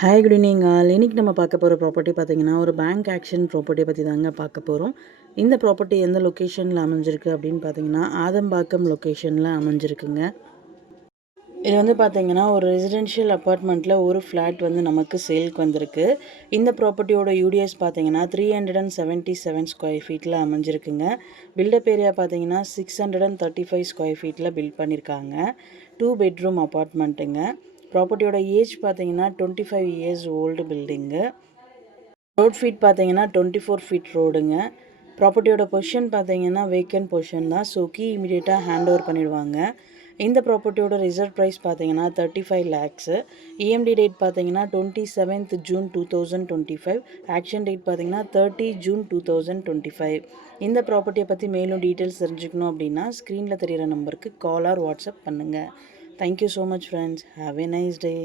Hi good evening all. இன்றைக்கி நம்ம பார்க்க போகிற ப்ராப்பர்ட்டி பார்த்திங்கன்னா ஒரு பேங்க் ஆக்ஷன் ப்ராப்பர்ட்டியை பற்றி தாங்க பார்க்க போகிறோம். இந்த ப்ராப்பர்ட்டி எந்த லொக்கேஷனில் அமைஞ்சிருக்கு அப்படின்னு பார்த்தீங்கன்னா ஆதம்பாக்கம் லொக்கேஷனில் அமைஞ்சிருக்குங்க. இது வந்து பார்த்திங்கன்னா ஒரு ரெசிடென்ஷியல் அப்பார்ட்மெண்ட்டில் ஒரு ஃப்ளாட் வந்து நமக்கு சேலுக்கு வந்திருக்கு. இந்த ப்ராப்பர்ட்டியோட யூடிஎஸ் பார்த்திங்கன்னா 377 ஸ்கொயர் ஃபீட்டில் அமைஞ்சிருக்குங்க. பில்டப் ஏரியா பார்த்திங்கன்னா 635 ஸ்கொயர் ஃபீட்டில் பில்ட் பண்ணியிருக்காங்க. 2 பெட்ரூம் அப்பார்ட்மெண்ட்டுங்க. ப்ராப்பர்ட்டியோட ஏஜ் பார்த்தீங்கன்னா 25 years old building. Road feet பார்த்தீங்கன்னா 24 ஃபீட் ரோடுங்க. ப்ராப்பர்ட்டியோட பொசிஷன் பார்த்தீங்கன்னா வேக்கன்ட் பொசிஷன் தான். ஸோ கீ இமீடியட்டாக ஹேண்ட் ஓவர் பண்ணிடுவாங்க. இந்த ப்ராப்பர்ட்டியோட ரிசர்வ் ப்ரைஸ் பார்த்தீங்கன்னா 35 லேக்ஸு. இஎம்டி டேட் பார்த்தீங்கன்னா 27th June 2025. ஆக்ஷன் டேட் பார்த்தீங்கன்னா 30 June 2025. இந்த ப்ராப்பர்ட்டியை பற்றி மேலும் டீட்டெயில்ஸ் தெரிஞ்சுக்கணும் அப்படின்னா ஸ்க்ரீனில் தெரிகிற நம்பருக்கு கால் ஆர் வாட்ஸ்அப் பண்ணுங்கள். Thank you so much friends. Have a nice day.